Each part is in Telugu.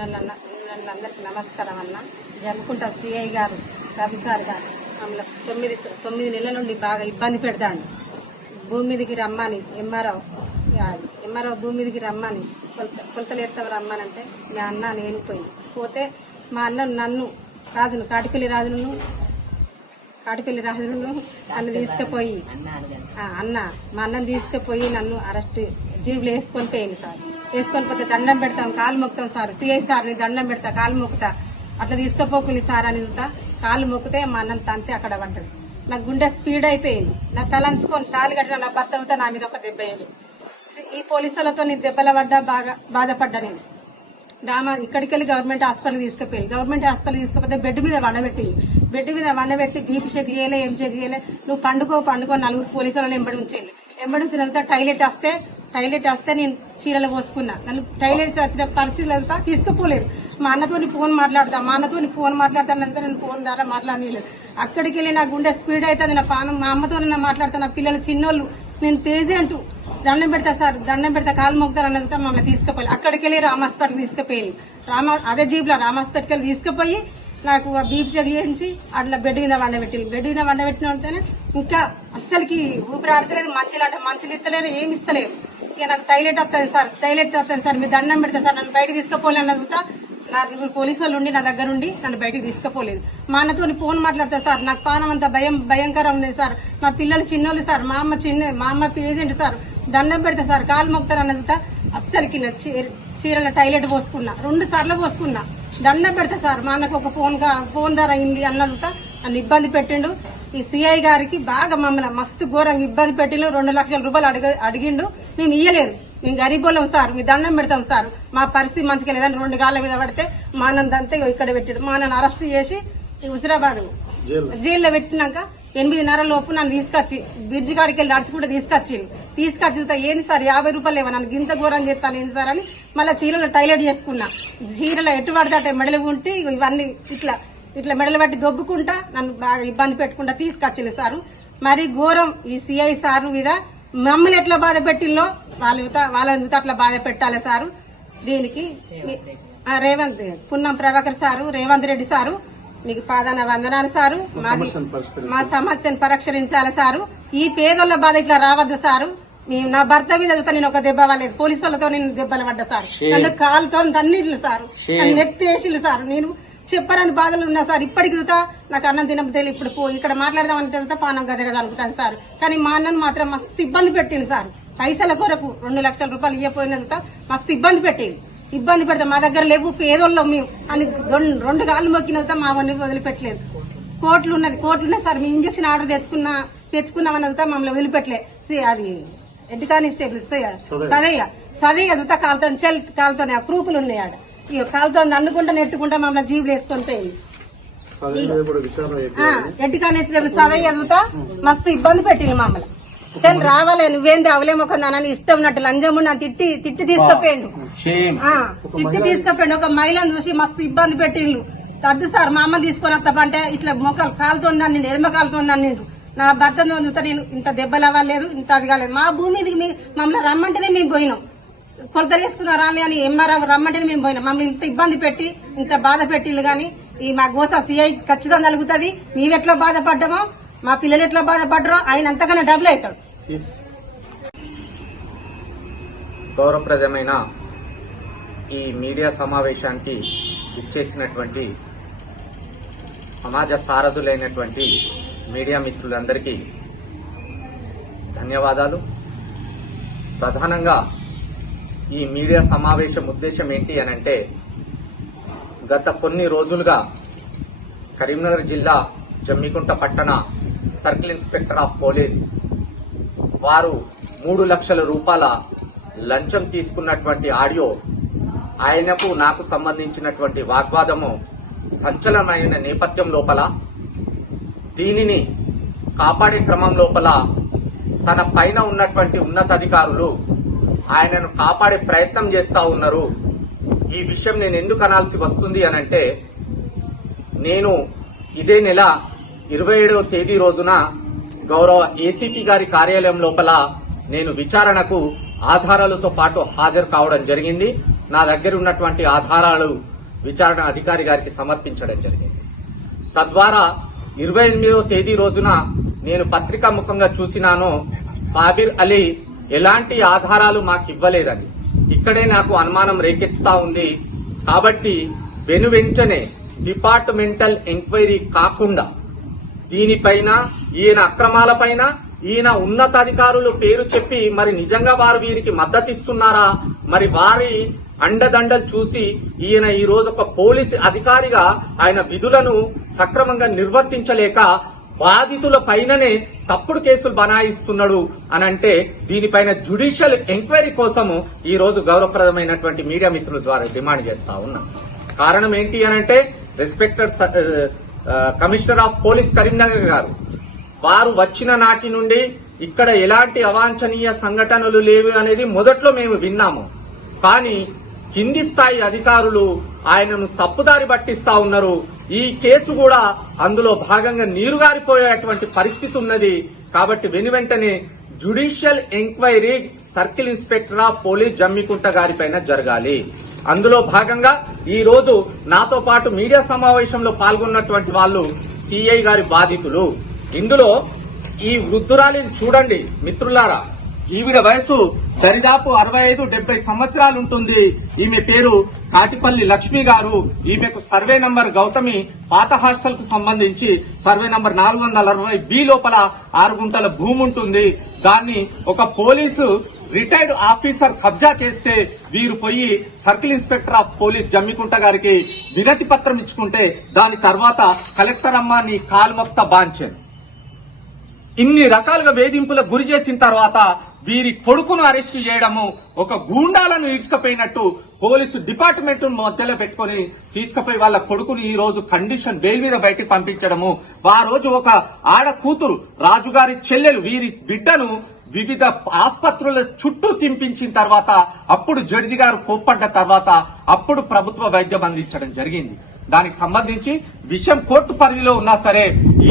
ఉన్నోళ్ళన్న నమస్కారం అన్న. జమ్ముకుంటా సిఐ గారు కవిసార్ గారు మమ్మల్ని తొమ్మిది తొమ్మిది నెలల నుండి బాగా ఇబ్బంది పెడతాడు భూమి మీదకి రమ్మని ఎంఆర్ఓ ఎంఆర్ఓ భూమి మీదకి రమ్మని కొలత కొలతలు ఎత్తవ రమ్మనంటే మా అన్న నేను పోయి పోతే మా అన్న నన్ను రాజును కాటిపల్లి రాజును కాటిపల్లి రాజును నన్ను తీసుకుపోయి అన్న మా అన్నను తీసుకుపోయి నన్ను అరెస్ట్ జీవులు వేసుకొని పోయింది సార్. వేసుకొని పోతే దండం పెడతాం కాలు మొక్కుతాం సార్. సిఐ సార్ని దండం పెడతా కాలు మొక్కుతా. అట్లా తీసుకుపోకుని సార్ అని కాలు మొక్కితే మా అన్నం తంతే అక్కడ పడ్డది నా గుండె స్పీడ్ అయిపోయింది. నా తలంచుకొని తాలి కట్టిన నా భర్త అవుతా నా మీద ఒక దెబ్బ వేయదు ఈ పోలీసులతో నీ దెబ్బల పడ్డా బాగా బాధపడ్డా నేను. రామ ఇక్కడికి వెళ్ళి గవర్నమెంట్ హాస్పిటల్ తీసుకుపోయి గవర్నమెంట్ హాస్పిటల్ తీసుకుపోతే బెడ్ మీద వండబెట్టి బెడ్ మీద వండబెట్టి బీపీ చెక్ చేయలే ఏం చెక్ చేయలే. నువ్వు పండుకో పండుకో నలుగురు పోలీసులను ఎంబడి ఉంచేయండి. ఎంబడి ఉంచిన టైలెట్ వస్తే టైలెట్ వస్తే నేను చీరలు పోసుకున్నా. నన్ను టైలెట్స్ వచ్చిన పరిస్థితులు అంతా తీసుకుపోలేదు. మా అన్నతోని ఫోన్ మాట్లాడతా మా అన్నతోని ఫోన్ మాట్లాడతానంతా నేను ఫోన్ ద్వారా మాట్లాడలేదు అక్కడికి వెళ్ళి నా గుండె స్పీడ్ అవుతుంది నా పానం మా అమ్మతో నా మాట్లాడతా నా పిల్లలు చిన్నోళ్ళు. నేను పేజెంట్ దండం పెడతా సార్ దండం పెడతా కాలు మొక్కుతారు అన్నంతా మమ్మల్ని తీసుకుపోయి అక్కడికి వెళ్ళి రామ్ హాస్పిటల్ తీసుకుపోయి రామ అదే జీప్లో రామ్ హాస్పిటల్కి వెళ్ళి తీసుకుపోయి నాకు బీప్ చెక్ చేయించి అట్లా బెడ్ మీద వండబెట్టి బెడ్ మీద వండబెట్టిన ఉంటేనే ఇంకా అస్సలకి ఊపిరి ఆడతలేదు మంచిలు అంటే మంచిలు ఇస్తలేరు ఏమి ఇస్తలేరు. ఇక నాకు టైలెట్ వస్తుంది సార్ టైలెట్ వస్తుంది సార్ మీరు దండం పెడతా సార్ నన్ను బయటకు తీసుకుపోలేని అడుగుతా. నాకు పోలీసు వాళ్ళు ఉండి నా దగ్గర ఉండి నన్ను బయటకు తీసుకుపోలేదు. మా అన్నతో ఫోన్ మాట్లాడతా సార్ నాకు పానం అంత భయం భయంకరం ఉంది సార్. మా పిల్లలు చిన్నోళ్ళు సార్ మా అమ్మ చిన్న మా అమ్మ పేషెంట్ సార్ దండం పెడతా సార్ కాలు మొక్తారు అన్నంత అస్సలకి నా చీరల టైలెట్ పోసుకున్నా రెండు సార్లు పోసుకున్నా. దండం పెడతా సార్ మా అన్నకు ఒక ఫోన్ ఫోన్ ధర అయింది అన్నంత నన్ను ఇబ్బంది పెట్టిండు. ఈ సిఐ గారికి బాగా మమ్మల్ని మస్తు ఘోరంగా ఇబ్బంది పెట్టిండు. రెండు లక్షల రూపాయలు అడిగి అడిగిండు. మేము ఇయ్యలేదు మేము గరీబోళ్ళం సార్ మీ దండం పెడతాం సార్. మా పరిస్థితి మంచిగా లేదని రెండు గాళ్ళ మీద పడితే మా ఇగో ఇక్కడ పెట్టాడు. మా నన్ను అరెస్ట్ చేసి హుజరాబాద్ జైల్లో. పెట్టినాక ఎనిమిదిన్నర లోపు నన్ను తీసుకొచ్చి బ్రిడ్జి కాడికి వెళ్ళి నడుచుకుంటే తీసుకొచ్చి తీసుకొచ్చి ఏంది సార్ యాభై రూపాయలు లేవా? నన్ను గింత ఘోరం చేస్తాను ఏంటి సార్ అని మళ్ళీ చీరలు టైలెట్ చేసుకున్నా. చీరలో ఎటు పడితే మెడలు ఉంటే ఇవన్నీ ఇట్లా ఇట్లా మెడలు పట్టి దొబ్బుకుంటా నన్ను బాగా ఇబ్బంది పెట్టుకుంటా తీసుకొచ్చింది సారు. మరి ఘోరం ఈ సిఐ సారు మీద మమ్మల్ని ఎట్లా బాధ పెట్టిల్లో? వాళ్ళు వాళ్ళని అట్లా బాధ పెట్టాలి సారు? దీనికి రేవంత్ పున్నం ప్రభాకర్ సారు రేవంత్ రెడ్డి సారు మీకు పాదాన వందనాలు సారు మాది మా సమస్యను పరిష్కరించాలి సారు? ఈ పేదోళ్ళ బాధ ఇట్లా రావద్దు సారు. మేము నా భర్త మీద నేను ఒక దెబ్బ వాళ్ళేది పోలీసులతో నేను దెబ్బలు పడ్డా సార్. నన్ను కాలుతో తన్నీళ్ళు సారు. నన్ను నెత్తేసిళ్ళు సార్. నేను చెప్పరని బాధలు ఉన్నా సార్. ఇప్పటికి వెళ్తా నాకు అన్నం తినబుద్ధి ఇప్పుడు పో ఇక్కడ మాట్లాడదామంటే వెళ్తా పానం గజగజ అనుకుంటాను సార్. కానీ మా అన్నను మాత్రం మస్తు ఇబ్బంది పెట్టింది సార్. పైసల కొరకు రెండు లక్షల రూపాయలు ఇవ్వపోయినంత మస్తు ఇబ్బంది పెట్టింది ఇబ్బంది పెడతా మా దగ్గర లేవు పేదోళ్ళం మేము. అని రెండు కాళ్ళు మొక్కినంత మా వన్ని వదిలిపెట్టలేదు. కోట్లు ఉన్నది కోట్లు ఉన్నాయి సార్. మేము ఇంజక్షన్ ఆర్డర్ తెచ్చుకున్నా తెచ్చుకున్నామనంతా మమ్మల్ని వదిలిపెట్టలే. అది హెడ్ కానిస్టేబుల్ సదయ్య. సదయ్య. అదంతా కాలుతో చెల్ కాలుతోనే ఆ ప్రూఫ్లు ఉన్నాయి ఆడ ఇక కాలుతో అనుకుంటా నెట్టుకుంటా మమ్మల్ని జీబులు వేసుకొని పోయింది. ఆ, హెడ్ కానిస్టేబుల్ సదయ్య అదుగుతా మస్తు ఇబ్బంది పెట్టింది మమ్మల్ని. చల్ రావాలే నువ్వేంది అవలేమొకందానని ఇష్టం ఉన్నట్టు లంజము నా తిట్టి తిట్టి తీసుకుపోయిండు. ఆ, తిట్టి తీసుకుపోయిండు ఒక మహిళను చూసి మస్తు ఇబ్బంది పెట్టిండు. వద్దు సార్ మా అమ్మ తీసుకొని వస్తామంటే ఇట్లా మొక్కలు కాలుతున్నాను నేను ఎడమ కాలుతున్నాను నేను నా భర్త నేను ఇంత దెబ్బలు అవ్వలేదు ఇంత అది కాలేదు. మా భూమి మమ్మల్ని రమ్మంటేనే మేము పోయినాం. కొలతలు వేసుకున్న రాలే అని ఎంఆర్ఆర్ రమ్మంటేనే మేము పోయినాం. మమ్మల్ని ఇంత ఇబ్బంది పెట్టి ఇంత బాధ పెట్టిళ్ళు కానీ ఈ మా గోస సిఐ ఖచ్చితంగా కలుగుతుంది మేము ఎట్లా బాధపడ్డామో మా పిల్లలు ఎట్లా బాధపడ్డారో ఆయన అంతకన్నా డబ్బులు అవుతాడు. గౌరవప్రదమైన ఈ మీడియా సమావేశానికి ఇచ్చేసినటువంటి సమాజ సారథులైనటువంటి మీడియా మిత్రులందరికీ ధన్యవాదాలు. ప్రధానంగా ఈ మీడియా సమావేశం ఉద్దేశం ఏంటి అని అంటే గత కొన్ని రోజులుగా కరీంనగర్ జిల్లా జమ్మికుంట పట్టణ సర్కిల్ ఇన్స్పెక్టర్ ఆఫ్ పోలీస్ వారు మూడు లక్షల రూపాయల లంచం తీసుకున్నటువంటి ఆడియో ఆయనకు నాకు సంబంధించినటువంటి వాగ్వాదము సంచలనమైన నేపథ్యం లోపల దీనిని కాపాడే క్రమం లోపల తన పైన ఉన్నటువంటి ఉన్నతాధికారులు ఆయనను కాపాడే ప్రయత్నం చేస్తా ఉన్నారు. ఈ విషయం నేను ఎందుకు అనాల్సి వస్తుంది అనంటే నేను ఇదే నెల ఇరవై ఏడవ తేదీ రోజున గౌరవ ఏసీపీ గారి కార్యాలయం లోపల నేను విచారణకు ఆధారాలతో పాటు హాజరు కావడం జరిగింది. నా దగ్గర ఉన్నటువంటి ఆధారాలు విచారణ అధికారి గారికి సమర్పించడం జరిగింది. తద్వారా ఇరవై ఎనిమిదవ తేదీ రోజున నేను పత్రికా ముఖంగా చూసినాను. సాబిర్ అలీ ఎలాంటి ఆధారాలు మాకు ఇవ్వలేదని ఇక్కడే నాకు అనుమానం రేకెత్తుతా ఉంది. కాబట్టి వెను వెంటనే డిపార్ట్మెంటల్ ఎంక్వైరీ కాకుండా దీనిపైన ఈయన అక్రమాలపైన ఈయన ఉన్నతాధికారులు పేరు చెప్పి మరి నిజంగా వారు వీరికి మద్దతు ఇస్తున్నారా మరి వారి అండదండలు చూసి ఈయన ఈ రోజు ఒక పోలీసు అధికారిగా ఆయన విధులను సక్రమంగా నిర్వర్తించలేక బాధితుల పైననే తప్పుడు కేసులు బనాయిస్తున్నాడు అని అంటే దీనిపైన జ్యుడిషియల్ ఎంక్వైరీ కోసము ఈ రోజు గౌరవప్రదమైనటువంటి మీడియా మిత్రుల ద్వారా డిమాండ్ చేస్తా ఉన్నాం. కారణం ఏంటి అని అంటే respected commissioner of police Karimnagar గారు. వారు వచ్చిన నాటి నుండి ఇక్కడ ఎలాంటి అవాంఛనీయ సంఘటనలు లేవు అనేది మొదట్లో మేము విన్నాము. కానీ కింది స్థాయి అధికారులు ఆయనను తప్పుదారి పట్టిస్తా ఉన్నారు. ఈ కేసు కూడా అందులో భాగంగా నీరుగారిపోయేటువంటి పరిస్థితి ఉన్నది. కాబట్టి వెను వెంటనే judicial enquiry circle inspector of police Jammikunta గారిపైన జరగాలి. అందులో భాగంగా ఈ రోజు నాతో పాటు మీడియా సమావేశంలో పాల్గొన్నటువంటి వాళ్ళు సిఐ గారి బాధితులు. ఇందులో ఈ వృద్ధురాలిని చూడండి మిత్రులారా. ఈవిడ వయసు దరిదాపు అరవై ఐదు డెబ్బై సంవత్సరాలు ఉంటుంది. ఈమె పేరు కాటిపల్లి లక్ష్మి గారు. ఈమెకు సర్వే నంబర్ గౌతమి పాత హాస్టల్కు సంబంధించి సర్వే నంబర్ నాలుగు వందల అరవై బి లోపల ఆరు గుంటల భూమి ఉంటుంది. దాన్ని ఒక పోలీసు రిటైర్డ్ ఆఫీసర్ కబ్జా చేస్తే వీరు పోయి circle inspector of police Jammikunta గారికి వినతి పత్రం ఇచ్చుకుంటే దాని తర్వాత కలెక్టర్ అమ్మ నీ కాల్మొక్త బాంచెన్. ఇన్ని రకాలుగా వేధింపులకు గురి చేసిన తర్వాత వీరి కొడుకును అరెస్టు చేయడము ఒక గూండాలను ఇసుకపోయినట్టు పోలీసు డిపార్ట్మెంట్ మధ్యలో పెట్టుకొని తీసుకుపోయి వాళ్ళ కొడుకుని ఈ రోజు కండిషన్ బెయిల్ మీద బయటికి పంపించడము. ఆ రోజు ఒక ఆడ కూతురు రాజుగారి చెల్లెలు వీరి బిడ్డను వివిధ ఆసుపత్రుల చుట్టూ తింపించిన తర్వాత అప్పుడు జడ్జి గారు కోప్పడ్డ తర్వాత అప్పుడు ప్రభుత్వ వైద్యం అందించడం జరిగింది. దానికి సంబంధించి విషయం కోర్టు పరిధిలో ఉన్నా సరే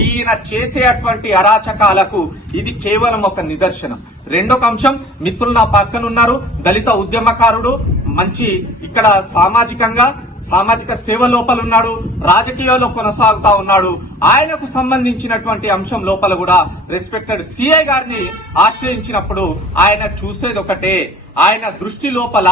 ఈయన చేసేటువంటి అరాచకాలకు ఇది కేవలం ఒక నిదర్శనం. రెండొక అంశం మిత్రులు నా పక్కన ఉన్నారు దళిత ఉద్యమకారుడు మంచి ఇక్కడ సామాజికంగా సామాజిక సేవ లోపల ఉన్నాడు రాజకీయాల్లో కొనసాగుతా ఉన్నాడు. ఆయనకు సంబంధించినటువంటి అంశం లోపల కూడా రెస్పెక్టెడ్ సిఐ గారిని ఆశ్రయించినప్పుడు ఆయన చూసేది ఒకటే. ఆయన దృష్టి లోపల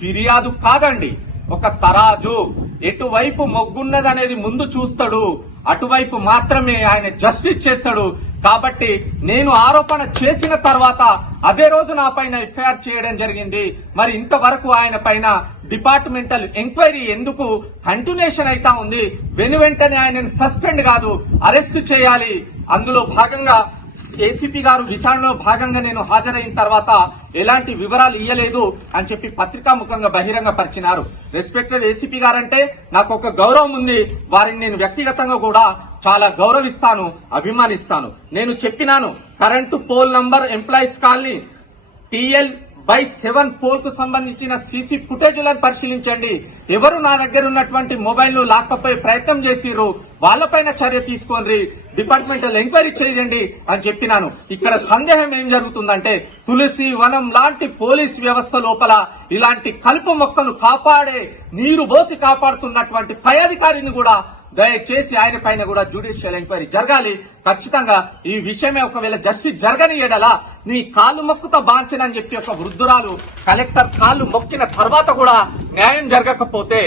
ఫిర్యాదు కాదండి. ఒక తరాజు ఎటువైపు మొగ్గున్నదనేది ముందు చూస్తాడు. అటువైపు మాత్రమే ఆయన జస్టిస్ చేస్తాడు. కాబట్టి నేను ఆరోపణ చేసిన తర్వాత అదే రోజు నా పైన ఎఫ్ఐఆర్ చేయడం జరిగింది. మరి ఇంతవరకు ఆయన పైన డిపార్ట్మెంటల్ ఎంక్వైరీ ఎందుకు కంటిన్యూషన్ అయితా ఉంది? వెను వెంటనే ఆయనను సస్పెండ్ కాదు అరెస్ట్ చేయాలి. అందులో భాగంగా ఏసీపీ గారు విచారణలో భాగంగా నేను హాజరైన తర్వాత ఎలాంటి వివరాలు ఇయ్యలేదు అని చెప్పి పత్రికా ముఖంగా బహిరంగ పరిచినారు రెస్పెక్టెడ్ ఏసీపీ గారంటే నాకు ఒక గౌరవం ఉంది. వారిని నేను వ్యక్తిగతంగా కూడా చాలా గౌరవిస్తాను అభిమానిస్తాను. నేను చెప్పినాను current pole number employees colony TL by seven పోల్కు సంబంధించిన సీసీ ఫుటేజ్లను పరిశీలించండి. ఎవరు నా దగ్గర ఉన్నటువంటి మొబైల్ను లాక్కపోయే ప్రయత్నం చేసిర్రు వాళ్ళపైన చర్య తీసుకోండి. డిపార్ట్మెంటల్ ఎంక్వైరీ చేయండి అని చెప్పినాను. ఇక్కడ సందేహం ఏం జరుగుతుందంటే తులసి వనం లాంటి పోలీస్ వ్యవస్థ లోపల ఇలాంటి కలుపు మొక్కను కాపాడే నీరు పోసి కాపాడుతున్నటువంటి పై అధికారిని కూడా దయచేసి ఆయన పైన కూడా జ్యుడిషియల్ ఎంక్వైరీ జరగాలి. ఖచ్చితంగా ఈ విషయమే ఒకవేళ జస్టిస్ జరగని ఎడలా నీ కాళ్ళు మొక్కుతో బాంచనని చెప్పి ఒక వృద్ధురాలు కలెక్టర్ కాళ్ళు మొక్కిన తర్వాత కూడా న్యాయం జరగకపోతే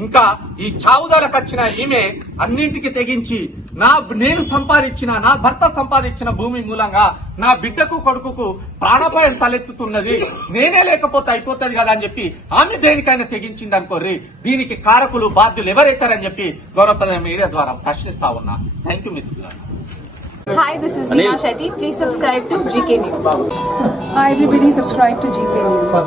ఇంకా ఈ చావుదారకు వచ్చిన ఈమె అన్నింటికి తెగించి నా నేను సంపాదించిన నా భర్త సంపాదించిన భూమి మూలంగా నా బిడ్డకు కొడుకుకు ప్రాణాపాయం తలెత్తుతున్నది నేనే లేకపోతే అయిపోతుంది కదా అని చెప్పి ఆమె దేనికైనా తెగించింది అనుకోర్రి దీనికి కారకులు బాధ్యులు ఎవరైతారని చెప్పి గౌరవప్రద మీడియా ద్వారా ప్రశ్నిస్తా ఉన్నా థ్యాంక్ యూ మిత్రులారా Hi, this is Neha Shetty. Please subscribe to GK News. Hi everybody, subscribe to GK News.